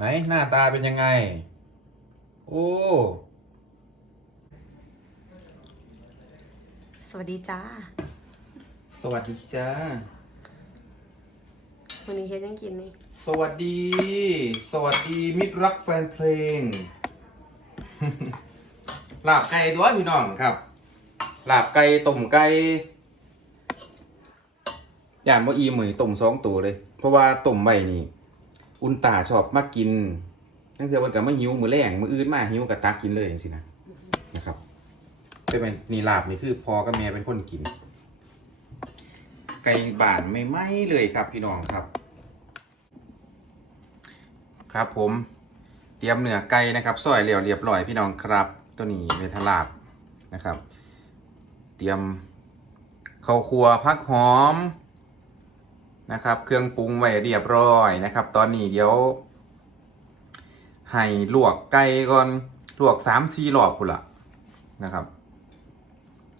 ไหนหน้าตาเป็นยังไง โอ้ สวัสดีจ้า สวัสดีจ้า วันนี้เฮ็ดยังกินนี่ สวัสดี สวัสดีมิตรรักแฟนเพลง ลาบไก่ตัวพี่น้องครับ ลาบไก่ต้มไก่อย่างว่าอีเหมยต้มสองตัวเลย เพราะว่าต้มใบนี่ อุนตาชอบมากกินนั่นคือวันกับไม่หิวมือแรงมืออื่นมาหิวกับตักกินเลยอย่างสินะนะครับเป็นไงนี่ลาบนี่คือพอกับแม่เป็นคนกิน ไก่บานไม่ไหม้เลยครับพี่น้องครับ ครับผมเตรียมเนื้อไก่นะครับซอยเหลียวเรียบร้อยพี่น้องครับ ตัวนี้เวทลาบนะครับ เตรียมข้าวครัวพักหอม นะครับ เครื่องปรุงไว้เรียบร้อยนะครับ ตอนนี้เดี๋ยวให้ลวกไก่ก่อนลวกสามสี่รอบพุ่นละนะครับ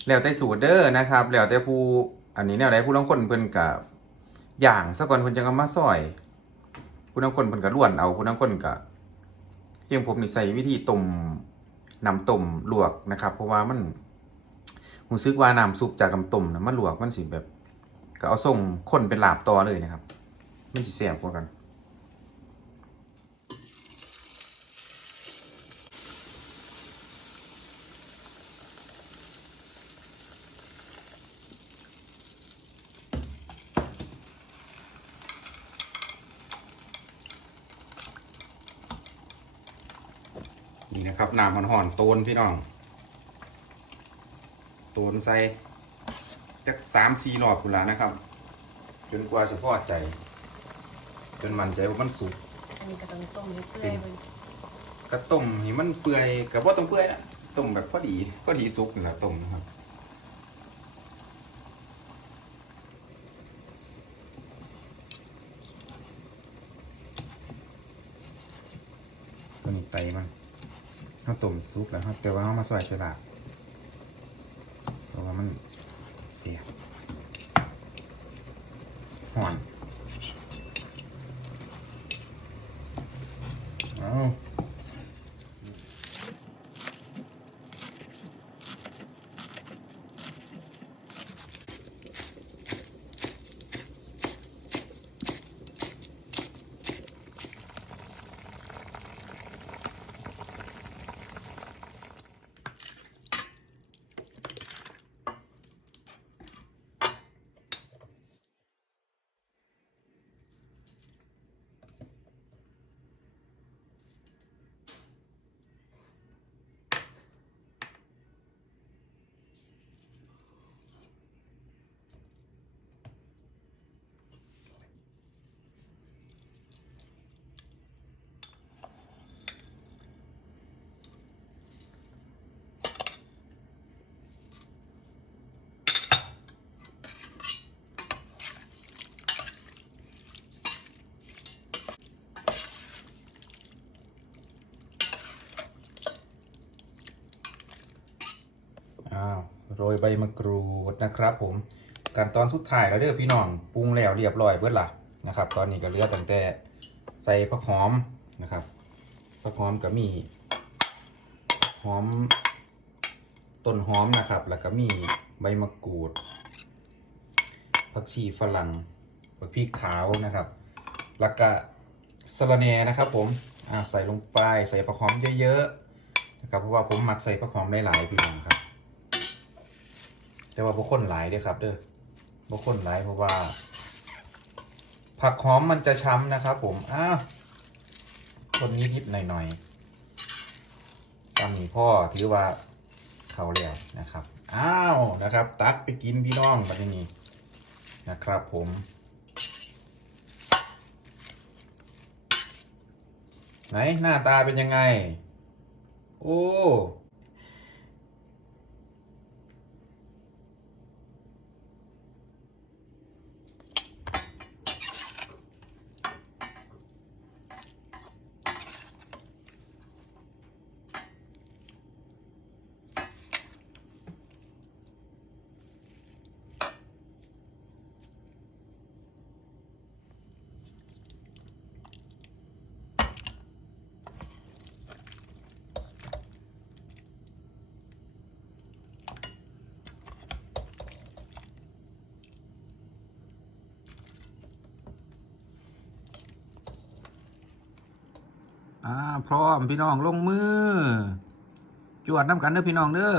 แล้วแต่สูตรเด้อนะครับ แล้วแต่ผู้อันนี้แนวใดผู้ลางคนเพิ่นกับอย่างซะก่อนเพิ่นจะเอามาซอย ผู้ลางคนเพิ่นก็ล้วนเอาผู้ลางคนก็เพียงผมนี่ใส่วิธีต้มน้ำต้มลวกนะครับ เพราะว่ามันรู้สึกว่าน้ำซุปจากน้ำต้มนะมันลวกมันสิแบบ ก็เอาส่งคนเป็นหลาบต่อเลยนะครับ มันสิแซ่บกว่ากัน นี่นะครับน้ำมันห่อนโตนพี่น้อง โตนใส่ จักสามสี่หลอดกุนละนะครับ จนกว่าจะพอใจ จนมันใจว่ามันสุกอันนี้ก็ต้องต้มให้เปื่อยมันกระต้มให้มันเปื่อยกับว่าต้องเปื่อยนะต้มแบบพอดีพอดีสุกนี่แหละต้มนะครับตัวนี้ไตมันเขาต้มซุปแล้วครับแต่ว่าเขามาซอยฉลากเพราะว่ามันเสียห่อนเอา อ้าวโรยใบมะกรูดนะครับ ผมขั้นตอนสุดท้ายแล้วเด้อพี่น้องปรุงแล้วเรียบร้อยเบิดละนะครับ ตอนนี้ก็เหลือตั้งแต่ใส่ผักหอมนะครับผักหอมก็มีหอมต้นหอมนะครับ แล้วก็มีใบมะกรูดผักชีฝรั่งผักพริกขาวนะครับ แล้วก็สะระแหน่นะครับ ผมใส่ลงไปใส่ผักหอมเยอะๆนะครับเพราะว่าผมหมักใส่ผักหอมหลายๆพี่น้องครับ แต่ว่าบางคนหลายเด้ครับ เด้อบางคนหลายเพราะว่า ผักหอมมันจะช้ำนะครับ ผมอ้าวคนนี้นิดๆหน่อยๆตามนี้พ่อถือว่าเขาแล้วนะครับอ้าวนะครับ ตักไปกินพี่น้องมาที่นี่นะครับ ผมไหนหน้าตาเป็นยังไง โอ้ อ่าพร้อมพี่น้องลงมือ จวดน้ำกันเด้อพี่น้องเด้อ